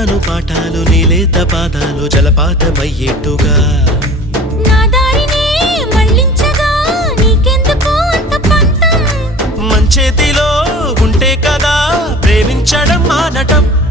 చెబుతాను పాఠాలు నీలేత పాదాలు జలపాతమయ్యేట్టుగా నా దారినే మళ్ళించగా నీకెందుకు అంత పంతం మంచేతిలో ఉంటే కదా ప్రేమించడం మానటం